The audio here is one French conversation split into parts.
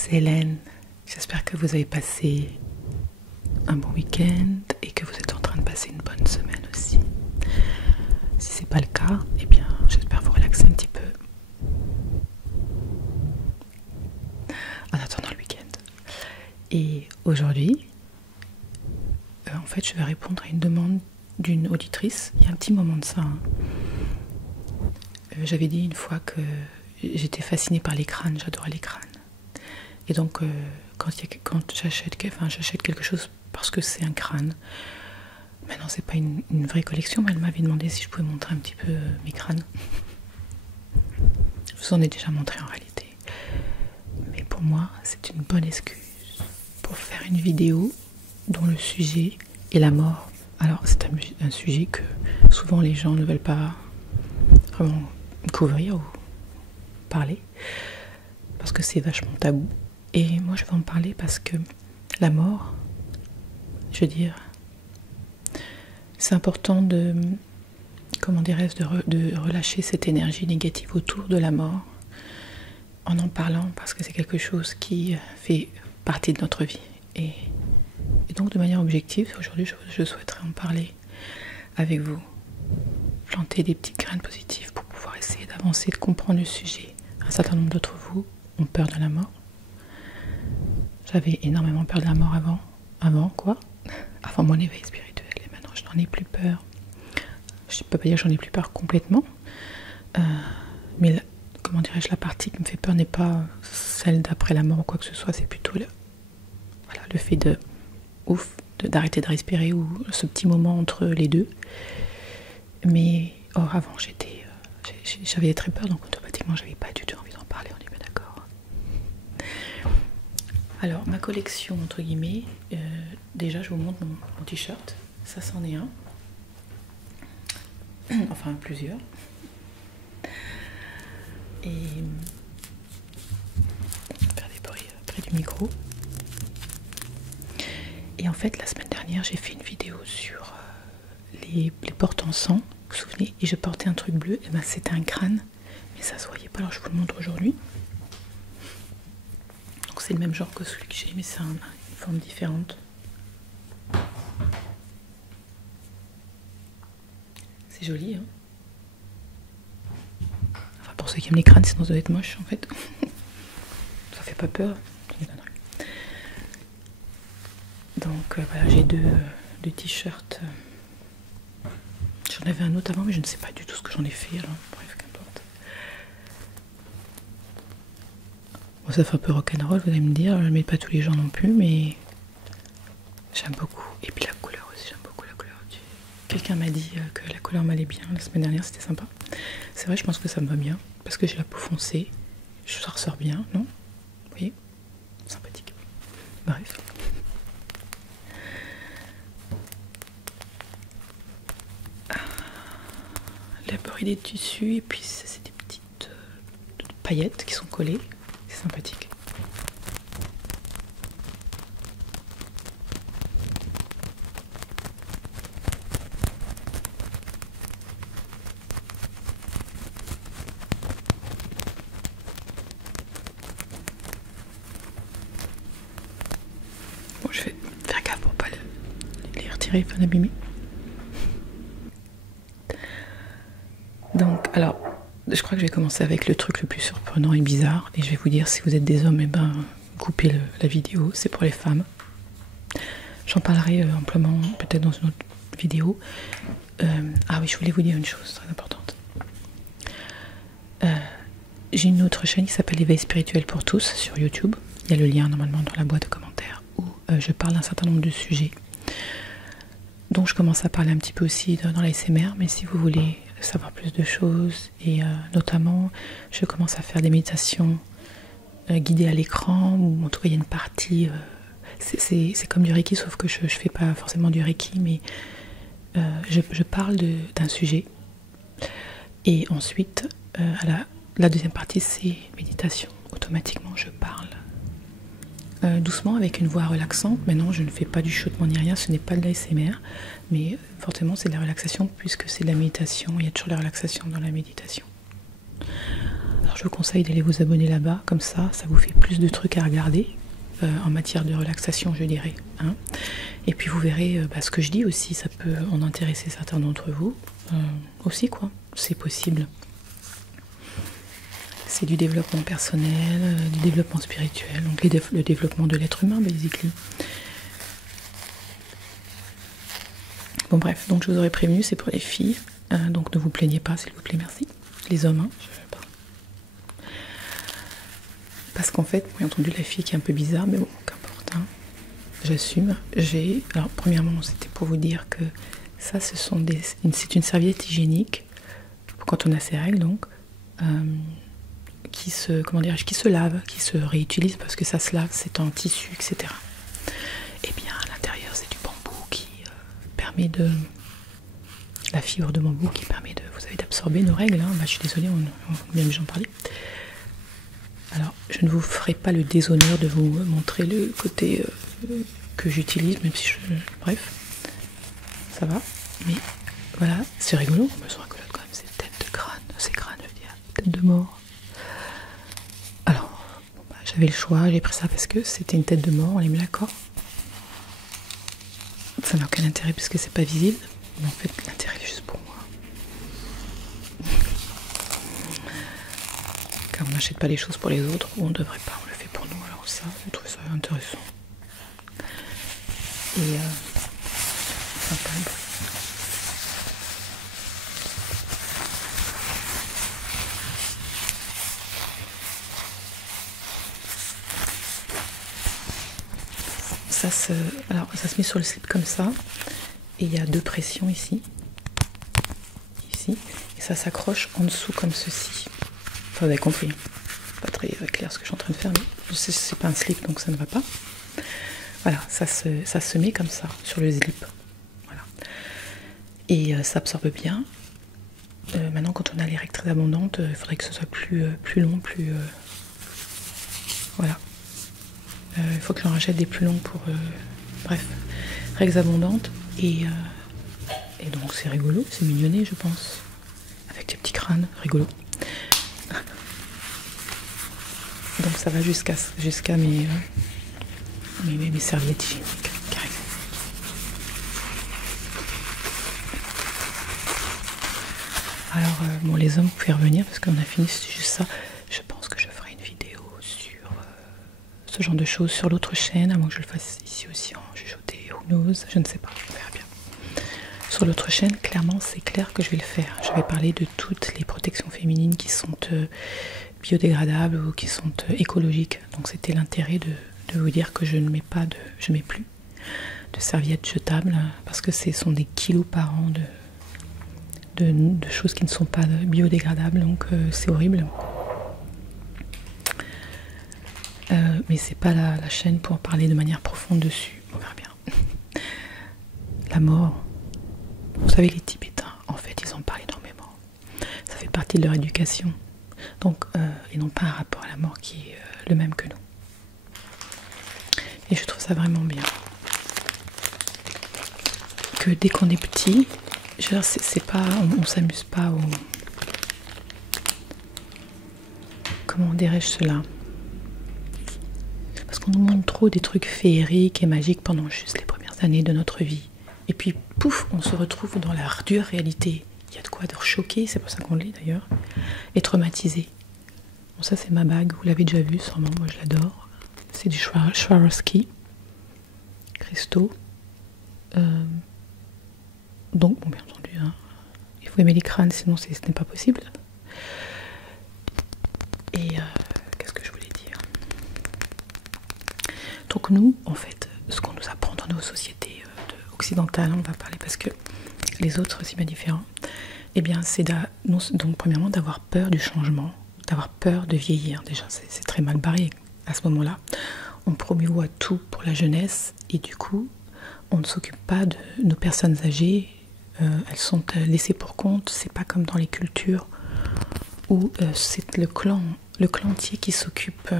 c'est Hélène. J'espère que vous avez passé un bon week-end et que vous êtes en train de passer une bonne semaine aussi. Si c'est pas le cas, eh bien j'espère vous relaxer un petit peu en attendant le week-end. Et aujourd'hui, en fait, je vais répondre à une demande d'une auditrice. Il y a un petit moment de ça. J'avais dit une fois que j'étais fascinée par les crânes, j'adorais les crânes. Et donc, quand j'achète quelque chose parce que c'est un crâne, maintenant c'est pas une vraie collection, mais elle m'avait demandé si je pouvais montrer un petit peu mes crânes. Je vous en ai déjà montré en réalité. Mais pour moi, c'est une bonne excuse pour faire une vidéo dont le sujet est la mort. Alors, c'est un sujet que souvent les gens ne veulent pas vraiment couvrir ou parler, parce que c'est vachement tabou. Et moi, je vais en parler parce que la mort, je veux dire, c'est important de, comment dirais-je, de relâcher cette énergie négative autour de la mort en parlant, parce que c'est quelque chose qui fait partie de notre vie. Et donc, de manière objective, aujourd'hui, je souhaiterais en parler avec vous. Planter des petites graines positives pour pouvoir essayer d'avancer, de comprendre le sujet. Un certain nombre d'entre vous ont peur de la mort. J'avais énormément peur de la mort avant mon éveil spirituel, et maintenant je n'en ai plus peur. Je ne peux pas dire que j'en ai plus peur complètement, mais comment dirais-je, la partie qui me fait peur n'est pas celle d'après la mort ou quoi que ce soit, c'est plutôt le fait d'arrêter de respirer, ou ce petit moment entre les deux. Mais avant j'avais très peur, donc automatiquement j'avais pas du tout envie d'en parler, on est bien d'accord. Alors ma collection entre guillemets, déjà je vous montre mon t-shirt, ça c'en est un, enfin plusieurs. Et je vais faire des bruits près du micro. Et en fait la semaine dernière j'ai fait une vidéo sur les porte-encens, vous vous souvenez, et je portais un truc bleu, et ben c'était un crâne, mais ça se voyait pas, alors je vous le montre aujourd'hui. Donc c'est le même genre que celui que j'ai, mais c'est une forme différente. C'est joli, hein. Enfin pour ceux qui aiment les crânes, sinon ça doit être moche en fait. Ça fait pas peur. Donc voilà, j'ai deux t-shirts. J'en avais un autre avant, mais je ne sais pas du tout ce que j'en ai fait, alors bref, qu'importe. Bon, ça fait un peu rock'n'roll, vous allez me dire, je ne mets pas tous les jours non plus, mais j'aime beaucoup. Et puis la couleur aussi, j'aime beaucoup la couleur. Quelqu'un m'a dit que la couleur m'allait bien la semaine dernière, c'était sympa. C'est vrai, je pense que ça me va bien, parce que j'ai la peau foncée, ça ressort bien, non? Vous voyez? Sympathique. Bref. Élaborer des tissus, et puis c'est des petites paillettes qui sont collées, c'est sympathique. Bon, je vais faire gaffe pour pas les retirer, pas l'abîmer. Donc, alors, je crois que je vais commencer avec le truc le plus surprenant et bizarre, et je vais vous dire, si vous êtes des hommes, eh ben, coupez la vidéo, c'est pour les femmes. J'en parlerai amplement peut-être dans une autre vidéo. Ah oui, je voulais vous dire une chose très importante. J'ai une autre chaîne qui s'appelle Éveil spirituel pour tous sur YouTube. Il y a le lien normalement dans la boîte de commentaires, où je parle d'un certain nombre de sujets dont je commence à parler un petit peu aussi dans l'ASMR, mais si vous voulez savoir plus de choses, et notamment je commence à faire des méditations guidées à l'écran, ou en tout cas il y a une partie, c'est comme du Reiki, sauf que je fais pas forcément du Reiki, mais je parle d'un sujet, et ensuite la deuxième partie c'est méditation. Automatiquement je parle doucement avec une voix relaxante. Maintenant je ne fais pas du chuchotement ni rien, ce n'est pas de l'ASMR, mais forcément c'est de la relaxation, puisque c'est de la méditation, il y a toujours de la relaxation dans la méditation. Alors je vous conseille d'aller vous abonner là-bas, comme ça vous fait plus de trucs à regarder en matière de relaxation, je dirais. Hein. Et puis vous verrez ce que je dis aussi, ça peut en intéresser certains d'entre vous aussi, quoi. C'est possible. C'est du développement personnel, du développement spirituel, donc le développement de l'être humain, basically. Bon bref, donc je vous aurais prévenu, c'est pour les filles, donc ne vous plaignez pas, s'il vous plaît, merci. Les hommes, hein, je veux pas. Parce qu'en fait, j'ai entendu la fille qui est un peu bizarre, mais bon, qu'importe, hein. J'assume. Alors premièrement, c'était pour vous dire que ça, c'est une serviette hygiénique, quand on a ses règles, donc, qui se lave, qui se réutilise, parce que ça se lave, c'est en tissu, etc. Et bien, à l'intérieur, c'est du bambou qui permet de... La fibre de bambou qui permet de, vous savez, d'absorber nos règles. Hein. Bah, je suis désolée, on vient de j'en parler. Alors, je ne vous ferai pas le déshonneur de vous montrer le côté que j'utilise, même si bref, ça va. Mais voilà, c'est rigolo, on me sent rigolo quand même, c'est tête de crâne, c'est crâne, je veux dire, tête de mort. Alors, bon, bah, j'avais le choix, j'ai pris ça parce que c'était une tête de mort, on est mis d'accord. Ça n'a aucun intérêt puisque c'est pas visible, mais en fait, l'intérêt est juste pour moi. Car on n'achète pas les choses pour les autres, ou on ne devrait pas, on le fait pour nous, alors ça, je trouve ça intéressant. Et sympa. Alors ça se met sur le slip comme ça, et il y a 2 pressions ici, et ça s'accroche en dessous comme ceci. Enfin, vous avez compris, pas très clair ce que je suis en train de faire, mais c'est pas un slip donc ça ne va pas. Voilà, ça se met comme ça sur le slip, voilà. Et ça absorbe bien. Maintenant, quand on a les règles très abondantes, il faudrait que ce soit plus long, voilà. Il faut que j'en rachète des plus longs pour... bref, règles abondantes. Et donc c'est rigolo, c'est mignonné, je pense. Avec des petits crânes, rigolo. Donc ça va jusqu'à mes serviettes hygiéniques, carrément. Alors, bon, les hommes, vous pouvez revenir parce qu'on a fini, c'est juste ça. Je pense que je ferai une vidéo sur ce genre de choses sur l'autre chaîne, à moins que je le fasse ici aussi en chuchoté, who knows, je ne sais pas, on verra bien. Sur l'autre chaîne, clairement, c'est clair que je vais le faire. Je vais parler de toutes les protections féminines qui sont biodégradables ou qui sont écologiques. Donc c'était l'intérêt de vous dire que je mets plus de serviettes jetables parce que ce sont des kilos par an de choses qui ne sont pas biodégradables, donc c'est horrible. Mais c'est pas la chaîne pour en parler de manière profonde dessus, on verra bien. La mort, vous savez, les Tibétains, en fait, ils en parlent énormément. Ça fait partie de leur éducation. Donc, ils n'ont pas un rapport à la mort qui est le même que nous. Et je trouve ça vraiment bien. Que dès qu'on est petit, je veux dire, c'est pas, on s'amuse pas au... Comment dirais-je cela? Parce qu'on nous montre trop des trucs féeriques et magiques pendant juste les premières années de notre vie. Et puis, pouf, on se retrouve dans la dure réalité. Il y a de quoi être choqué, c'est pour ça qu'on l'est d'ailleurs, et traumatisé. Bon, ça c'est ma bague, vous l'avez déjà vu sûrement, moi je l'adore. C'est du Swarovski, cristaux. Donc, bon, bien entendu, hein, il faut aimer les crânes, sinon ce n'est pas possible. Et qu'est-ce que je voulais dire? Donc nous, en fait, ce qu'on nous apprend dans nos sociétés occidentales, on va parler parce que les autres c'est bien différent, eh bien c'est donc premièrement d'avoir peur du changement, d'avoir peur de vieillir. Déjà c'est très mal barré à ce moment-là. On promouvoit tout pour la jeunesse et du coup on ne s'occupe pas de nos personnes âgées, elles sont laissées pour compte. C'est pas comme dans les cultures où c'est le clan entier qui s'occupe.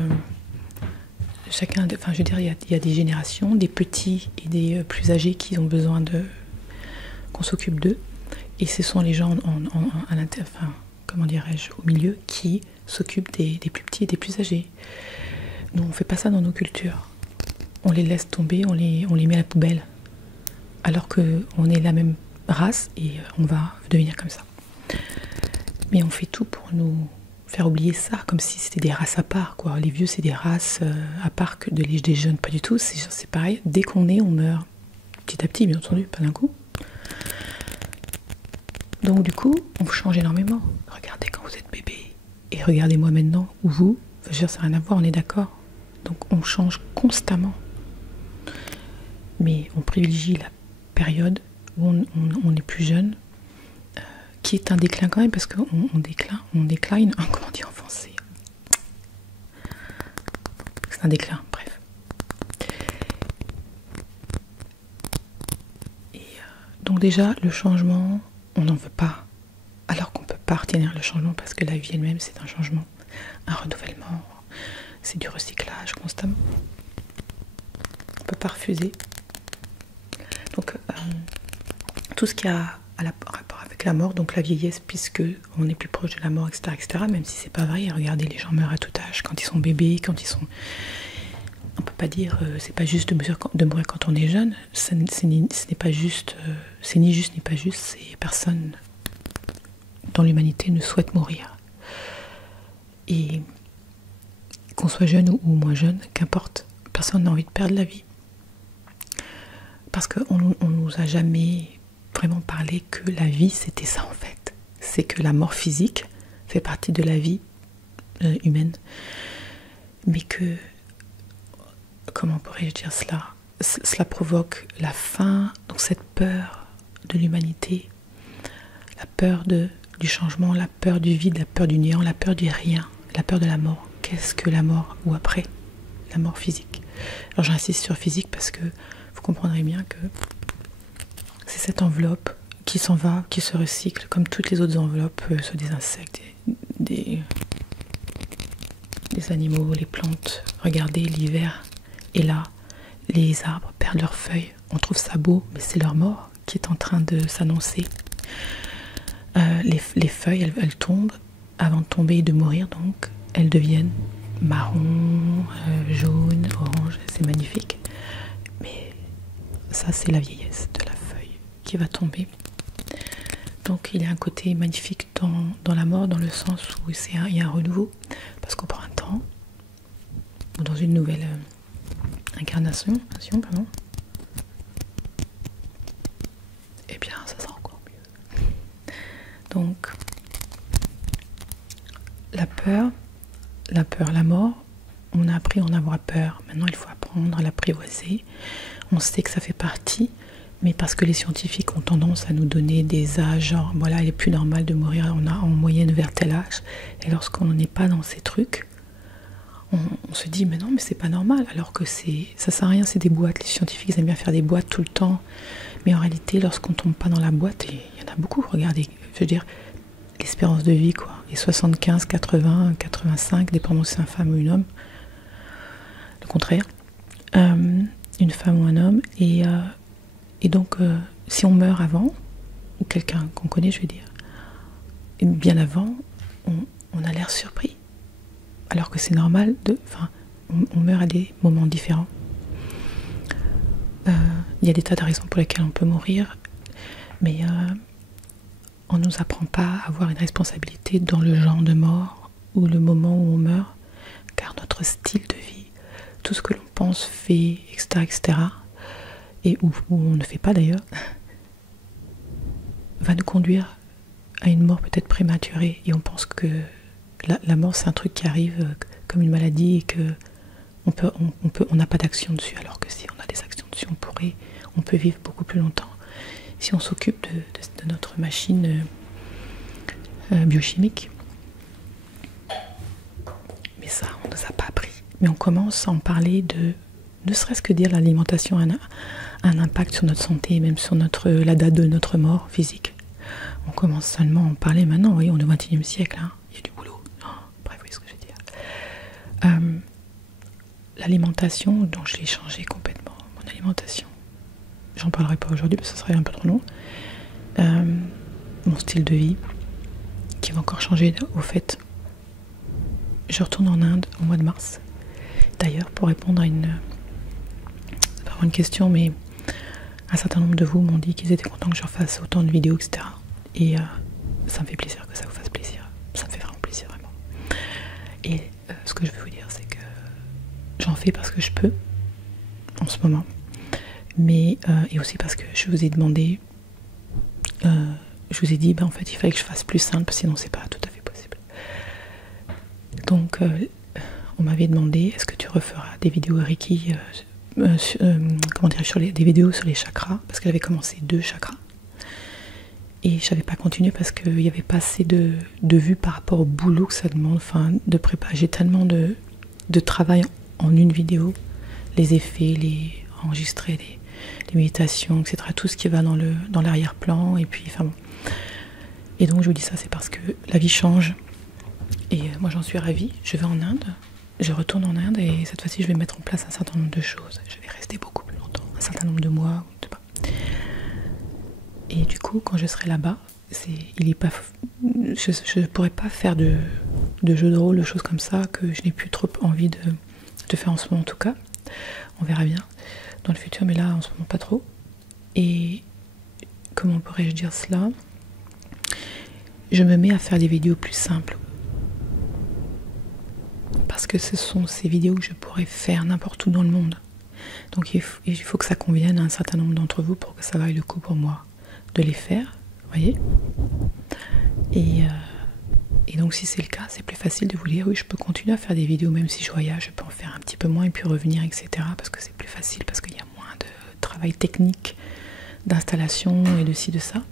Chacun, enfin je veux dire, il y a des générations, des petits et des plus âgés qui ont besoin qu'on s'occupe d'eux. Et ce sont les gens comment dirais-je, au milieu, qui s'occupent des plus petits et des plus âgés. Nous, on ne fait pas ça dans nos cultures. On les laisse tomber, on les met à la poubelle. Alors qu'on est la même race et on va devenir comme ça. Mais on fait tout pour nous faire oublier ça, comme si c'était des races à part, quoi. Les vieux, c'est des races à part que des jeunes, pas du tout. C'est pareil, dès qu'on est, on meurt. Petit à petit, bien entendu, pas d'un coup. Donc du coup, on change énormément. Regardez quand vous êtes bébé, et regardez-moi maintenant, ou vous, je veux dire, ça n'a rien à voir, on est d'accord. Donc on change constamment. Mais on privilégie la période où on est plus jeune, qui est un déclin quand même, parce qu'on décline, comment dire en français, c'est un déclin, bref. Et donc déjà, le changement, on n'en veut pas, alors qu'on peut pas retenir le changement, parce que la vie elle-même, c'est un changement, un renouvellement, c'est du recyclage constamment. On peut pas refuser. Donc, tout ce qui a rapport avec la mort, donc la vieillesse, puisque on est plus proche de la mort, etc., etc., même si c'est pas vrai. Regardez, les gens meurent à tout âge, quand ils sont bébés, quand ils sont... On peut pas dire, c'est pas juste de mourir quand on est jeune, ce n'est pas juste, c'est ni juste ni pas juste, c'est personne dans l'humanité ne souhaite mourir. Et qu'on soit jeune ou moins jeune, qu'importe, personne n'a envie de perdre la vie. Parce qu'on nous a jamais vraiment parlé que la vie c'était ça en fait. C'est que la mort physique fait partie de la vie humaine. Mais que, comment pourrais-je dire cela? Cela provoque la fin, donc cette peur de l'humanité, la peur du changement, la peur du vide, la peur du néant, la peur du rien, la peur de la mort. Qu'est-ce que la mort ou après la mort physique? Alors j'insiste sur physique parce que vous comprendrez bien que c'est cette enveloppe qui s'en va, qui se recycle, comme toutes les autres enveloppes, soit des insectes, des animaux, les plantes. Regardez, l'hiver est là, les arbres perdent leurs feuilles. On trouve ça beau, mais c'est leur mort qui est en train de s'annoncer. Les feuilles, elles tombent, avant de tomber et de mourir, donc elles deviennent marron, jaune, orange, c'est magnifique. Mais ça, c'est la vieillesse de la feuille qui va tomber. Donc il y a un côté magnifique dans la mort, dans le sens où il y a un renouveau, parce qu'au printemps, ou dans une nouvelle incarnation, pardon, eh bien ça sera encore mieux. Donc la peur, la mort, on a appris à en avoir peur. Maintenant il faut apprendre à l'apprivoiser. On sait que ça fait partie, mais parce que les scientifiques ont tendance à nous donner des âges, genre voilà, il est plus normal de mourir en moyenne vers tel âge. Et lorsqu'on n'est pas dans ces trucs, on se dit mais non, mais c'est pas normal, alors que ça sert à rien, c'est des boîtes. Les scientifiques ils aiment bien faire des boîtes tout le temps, mais en réalité lorsqu'on tombe pas dans la boîte, et il y en a beaucoup, regardez, je veux dire, l'espérance de vie quoi, les 75, 80, 85, dépendant si c'est une femme ou un homme, le contraire, une femme ou un homme, et donc si on meurt avant, ou quelqu'un qu'on connaît je veux dire, et bien avant, on a l'air surpris. Alors que c'est normal, on meurt à des moments différents. Il y a des tas de raisons pour lesquelles on peut mourir, mais on ne nous apprend pas à avoir une responsabilité dans le genre de mort ou le moment où on meurt, car notre style de vie, tout ce que l'on pense, fait, etc., et où on ne fait pas d'ailleurs, va nous conduire à une mort peut-être prématurée, et on pense que la mort c'est un truc qui arrive comme une maladie et que on n'a pas d'action dessus, alors que si on a des actions dessus, on peut vivre beaucoup plus longtemps si on s'occupe de notre machine biochimique. Mais ça, on ne nous a pas appris. Mais on commence à en parler ne serait-ce que dire l'alimentation a un impact sur notre santé, même sur la date de notre mort physique. On commence seulement à en parler maintenant, vous voyez, on est au XXIe siècle, hein, il y a du boulot. Bref, vous voyez ce que je veux dire. L'alimentation, dont je l'ai changé complètement, mon alimentation, j'en parlerai pas aujourd'hui parce que ce serait un peu trop long. Mon style de vie, qui va encore changer au fait. Je retourne en Inde au mois de mars. D'ailleurs, pour répondre à une question, mais un certain nombre de vous m'ont dit qu'ils étaient contents que je refasse autant de vidéos, etc. Et ça me fait plaisir que ça vous fasse plaisir. Ça me fait vraiment plaisir, vraiment. Et ce que je veux vous dire, c'est que j'en fais parce que je peux, en ce moment. Mais, et aussi parce que je vous ai demandé, je vous ai dit, en fait, il fallait que je fasse plus simple, sinon c'est pas tout à fait possible. Donc, on m'avait demandé, est-ce que tu referas des vidéos Reiki, des vidéos sur les chakras, parce qu'elle avait commencé 2 chakras. Et je n'avais pas continué parce qu'il n'y avait pas assez de vues par rapport au boulot que ça demande, enfin, de préparer. J'ai tellement de travail en une vidéo, les effets, les enregistrer, les méditations, etc. Tout ce qui va dans l'arrière-plan, et puis, enfin bon. Et donc je vous dis ça, c'est parce que la vie change. Et moi j'en suis ravie. Je vais en Inde, je retourne en Inde, et cette fois-ci je vais mettre en place un certain nombre de choses. Je vais rester beaucoup plus longtemps, un certain nombre de mois, je sais pas. Et du coup, quand je serai là-bas, je ne pourrai pas faire de jeux de rôle, de choses comme ça, que je n'ai plus trop envie de faire en ce moment en tout cas. On verra bien dans le futur, mais là en ce moment pas trop. Et comment pourrais-je dire cela? Je me mets à faire des vidéos plus simples. Parce que ce sont ces vidéos que je pourrais faire n'importe où dans le monde. Donc il faut que ça convienne à un certain nombre d'entre vous pour que ça vaille le coup pour moi de les faire, vous voyez. Et donc si c'est le cas, c'est plus facile de vous dire, oui, je peux continuer à faire des vidéos même si je voyage, je peux en faire un petit peu moins et puis revenir, etc. Parce que c'est plus facile, parce qu'il y a moins de travail technique, d'installation et de ci, de ça.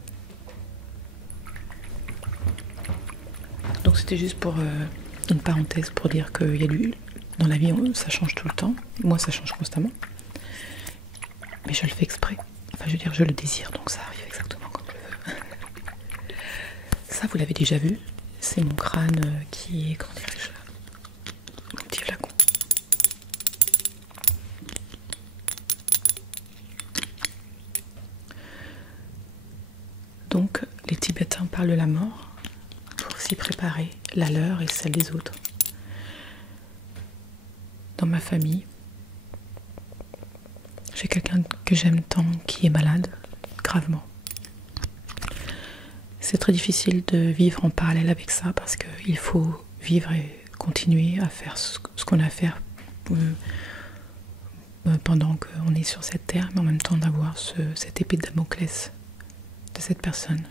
Donc c'était juste pour une parenthèse pour dire qu'il y a dans la vie, ça change tout le temps. Moi, ça change constamment. Mais je le fais exprès. Enfin, je veux dire, je le désire, donc ça arrive exactement comme je veux. Ça, vous l'avez déjà vu. C'est mon crâne qui est, comment dirais-je, mon petit flacon. Donc, les Tibétains parlent de la mort pour s'y préparer, la leur et celle des autres. Dans ma famille, j'ai quelqu'un que j'aime tant qui est malade, gravement. C'est très difficile de vivre en parallèle avec ça parce qu'il faut vivre et continuer à faire ce qu'on a à faire pendant qu'on est sur cette terre, mais en même temps d'avoir cette épée de Damoclès de cette personne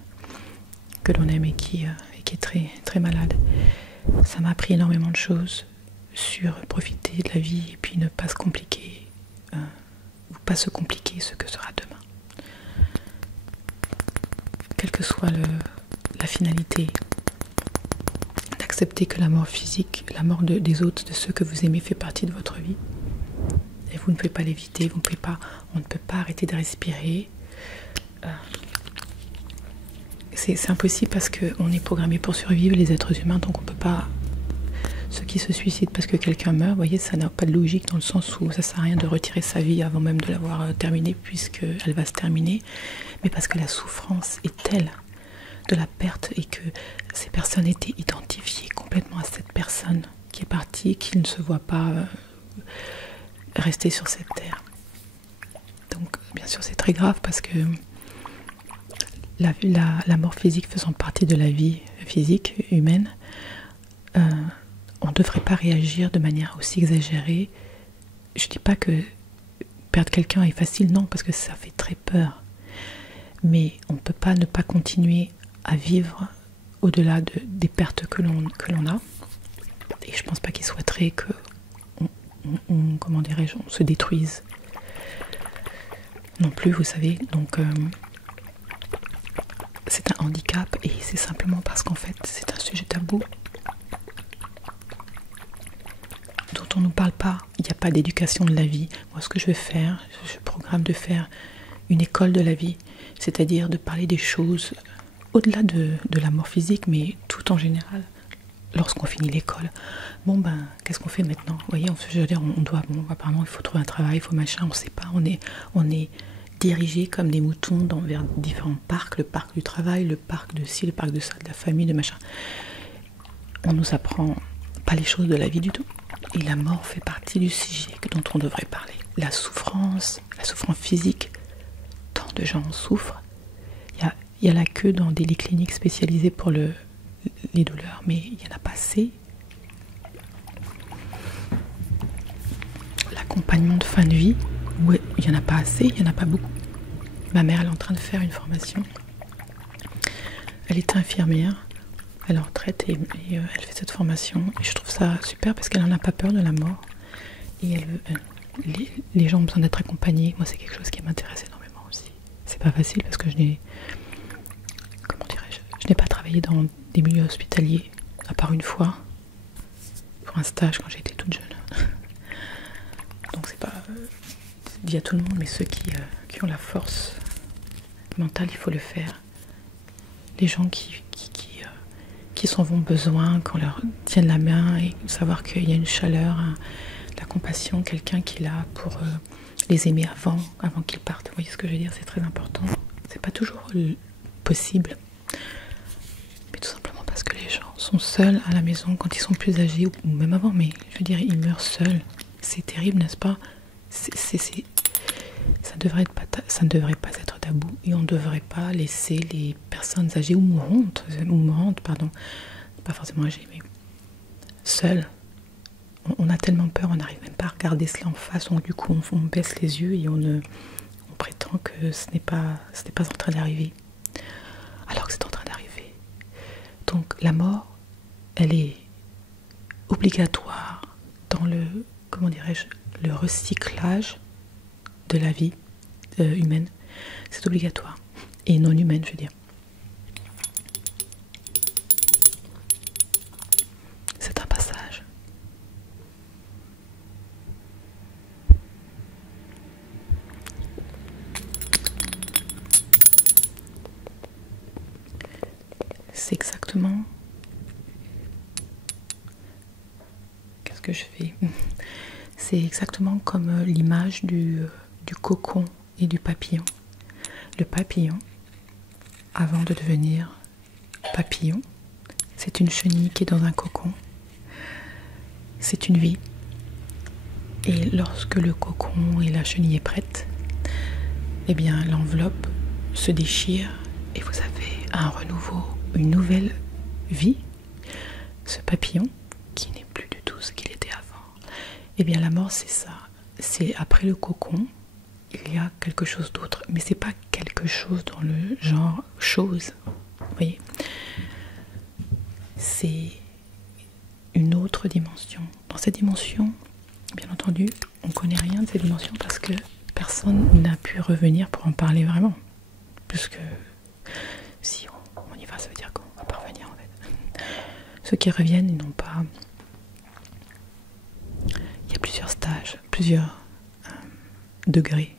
que l'on aime et qui est très, très malade. Ça m'a appris énormément de choses sur profiter de la vie et puis ne pas se compliquer, ou pas se compliquer ce que sera demain. Quelle que soit la finalité, d'accepter que la mort physique, la mort des autres, de ceux que vous aimez, fait partie de votre vie. Et vous ne pouvez pas l'éviter, on ne peut pas arrêter de respirer. C'est impossible parce qu'on est programmé pour survivre, les êtres humains, donc on ne peut pas... Ceux qui se suicident parce que quelqu'un meurt, vous voyez, ça n'a pas de logique dans le sens où ça ne sert à rien de retirer sa vie avant même de l'avoir terminée, puisqu'elle va se terminer, mais parce que la souffrance est telle de la perte et que ces personnes étaient identifiées complètement à cette personne qui est partie, qui ne se voit pas rester sur cette terre. Donc bien sûr c'est très grave parce que la mort physique faisant partie de la vie physique humaine, on ne devrait pas réagir de manière aussi exagérée. Je ne dis pas que perdre quelqu'un est facile, non, parce que ça fait très peur. Mais on ne peut pas ne pas continuer à vivre au-delà des pertes que l'on a. Et je ne pense pas qu'il souhaiterait que comment dirais-je, on se détruise non plus, vous savez. Donc c'est un handicap et c'est simplement parce qu'en fait c'est un sujet tabou dont on ne nous parle pas. Il n'y a pas d'éducation de la vie. Moi ce que je vais faire, je programme de faire une école de la vie, c'est-à-dire de parler des choses au-delà de la mort physique, mais tout en général. Lorsqu'on finit l'école, bon ben, qu'est-ce qu'on fait maintenant? Vous voyez, je veux dire, on doit, bon, apparemment il faut trouver un travail, il faut machin, on ne sait pas, on est dirigés comme des moutons vers différents parcs, le parc du travail, le parc de ci, le parc de ça, de la famille, de machin. On nous apprend pas les choses de la vie du tout. Et la mort fait partie du sujet dont on devrait parler. La souffrance physique, tant de gens en souffrent. Il y a la queue dans des lits cliniques spécialisés pour les douleurs, mais il n'y en a pas assez. L'accompagnement de fin de vie, ouais, il n'y en a pas assez, il n'y en a pas beaucoup. Ma mère, elle est en train de faire une formation. Elle est infirmière, elle est en retraite et elle fait cette formation. Et je trouve ça super parce qu'elle n'en a pas peur de la mort. Et les gens ont besoin d'être accompagnés. Moi, c'est quelque chose qui m'intéresse énormément aussi. C'est pas facile parce que je n'ai pas travaillé dans des milieux hospitaliers, à part une fois, pour un stage quand j'étais toute jeune. Donc c'est pas dit à tout le monde, mais ceux qui ont la force mentale, il faut le faire. Les gens qui s'en vont besoin, qu'on leur tienne la main et savoir qu'il y a une chaleur, la compassion, quelqu'un qui est là pour les aimer avant qu'ils partent. Vous voyez ce que je veux dire, c'est très important. C'est pas toujours possible. Mais tout simplement parce que les gens sont seuls à la maison quand ils sont plus âgés, ou même avant, mais je veux dire, ils meurent seuls. C'est terrible, n'est-ce pas? Ça ne devrait pas être tabou et on ne devrait pas laisser les personnes âgées ou mourantes, pas forcément âgées, mais seules. On a tellement peur, on n'arrive même pas à regarder cela en face, donc du coup on baisse les yeux et on prétend que ce n'est pas en train d'arriver, alors que c'est en train d'arriver. Donc la mort, elle est obligatoire dans le recyclage de la vie humaine. C'est obligatoire. Et non humaine, je veux dire. C'est un passage. C'est exactement... Qu'est-ce que je fais? C'est exactement comme l'image du cocon et du papillon. Le papillon, avant de devenir papillon, c'est une chenille qui est dans un cocon. C'est une vie. Et lorsque le cocon et la chenille est prête, eh bien l'enveloppe se déchire et vous avez un renouveau, une nouvelle vie. Ce papillon, qui n'est plus du tout ce qu'il était avant. Eh bien la mort, c'est ça. C'est après le cocon, il y a quelque chose d'autre. Mais c'est pas quelque chose dans le genre chose. Vous voyez? C'est une autre dimension. Dans cette dimension, bien entendu, on connaît rien de cette dimension parce que personne n'a pu revenir pour en parler vraiment. Puisque si on y va, ça veut dire qu'on va pas revenir en fait. Ceux qui reviennent, ils n'ont pas... Il y a plusieurs stages, plusieurs degrés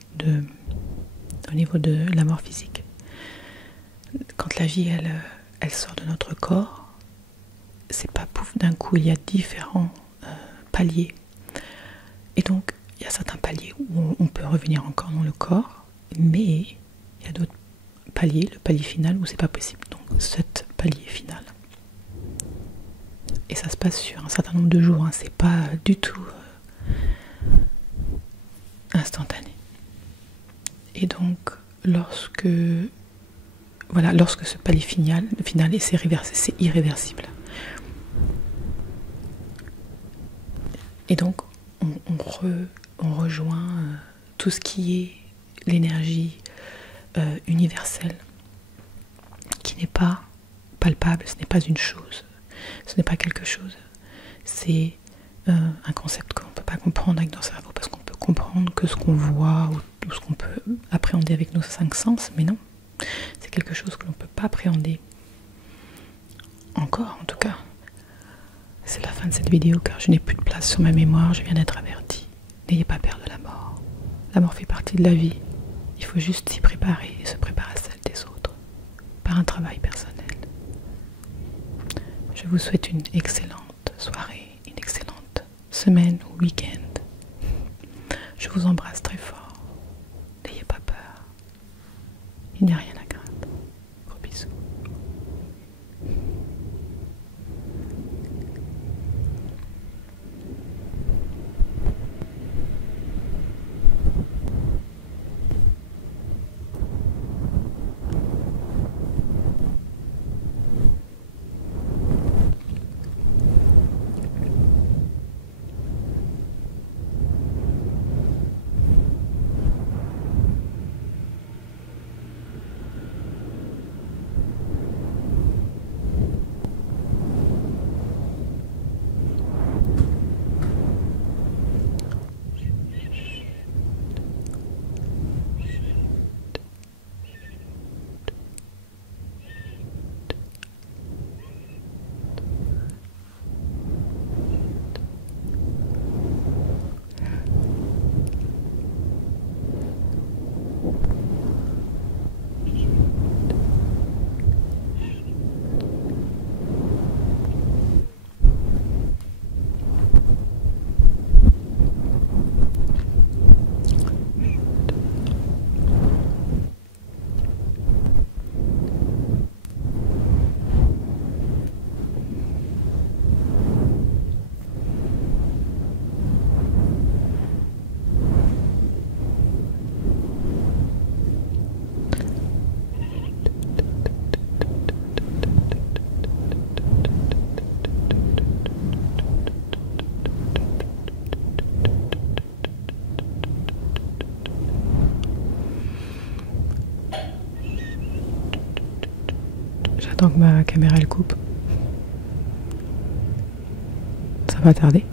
au niveau de la mort physique. Quand la vie, elle sort de notre corps, c'est pas pouf d'un coup, il y a différents paliers. Et donc, il y a certains paliers où on peut revenir encore dans le corps, mais il y a d'autres paliers, le palier final, où c'est pas possible. Donc, cet palier final. Et ça se passe sur un certain nombre de jours, hein. C'est pas du tout instantané. Et donc, lorsque ce palier final est, c'est irréversible. Et donc, on rejoint tout ce qui est l'énergie universelle, qui n'est pas palpable, ce n'est pas une chose, ce n'est pas quelque chose. C'est un concept qu'on ne peut pas comprendre avec nos cerveaux, parce qu'on peut comprendre que ce qu'on voit ou ce qu'on peut appréhender avec nos 5 sens, mais non, c'est quelque chose que l'on ne peut pas appréhender. Encore, en tout cas. C'est la fin de cette vidéo car je n'ai plus de place sur ma mémoire, je viens d'être avertie. N'ayez pas peur de la mort. La mort fait partie de la vie. Il faut juste s'y préparer et se préparer à celle des autres, par un travail personnel. Je vous souhaite une excellente soirée, une excellente semaine ou week-end. Je vous embrasse très fort. N'ayez pas peur. J'attends que ma caméra elle coupe. Ça va tarder.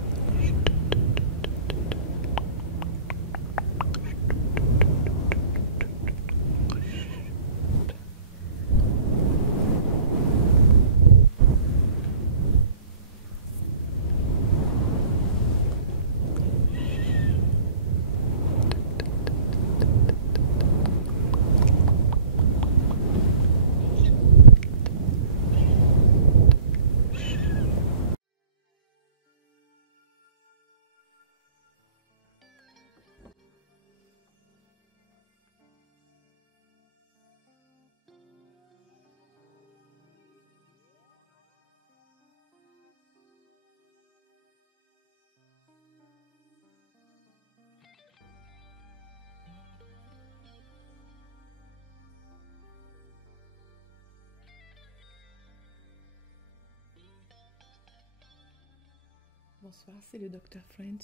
Bonsoir, c'est le Dr French.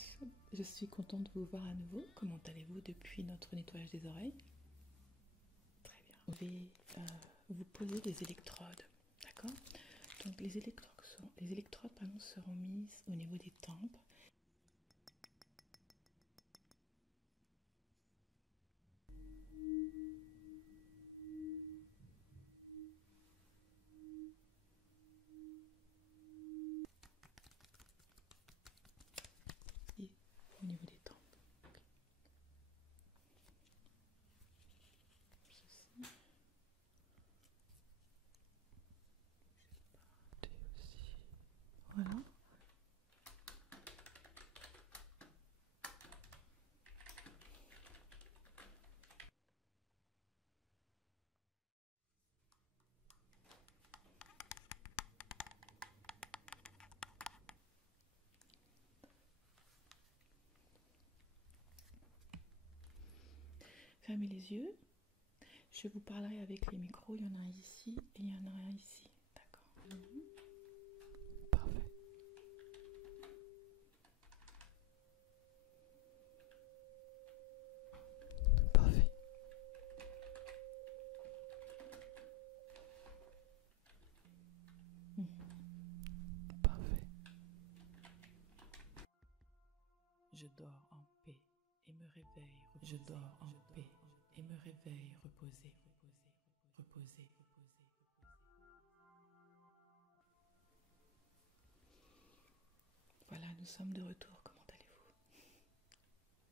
Je suis contente de vous voir à nouveau. Comment allez-vous depuis notre nettoyage des oreilles? Très bien. Je vais vous poser des électrodes, d'accord? Donc les électrodes seront mises au niveau des tempes. Et au niveau des tempes. Ceci. Aussi. Voilà. Fermez les yeux. Je vous parlerai avec les micros. Il y en a un ici et il y en a un ici. D'accord. Parfait. Parfait. Parfait. Je dors en paix et me réveille. Je dors en paix et me réveille reposé. Reposé. Voilà, nous sommes de retour. Comment allez-vous?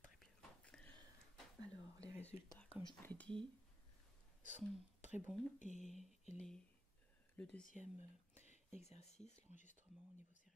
Très bien. Alors, les résultats, comme je vous l'ai dit, sont très bons et le deuxième exercice, l'enregistrement au niveau cérébral,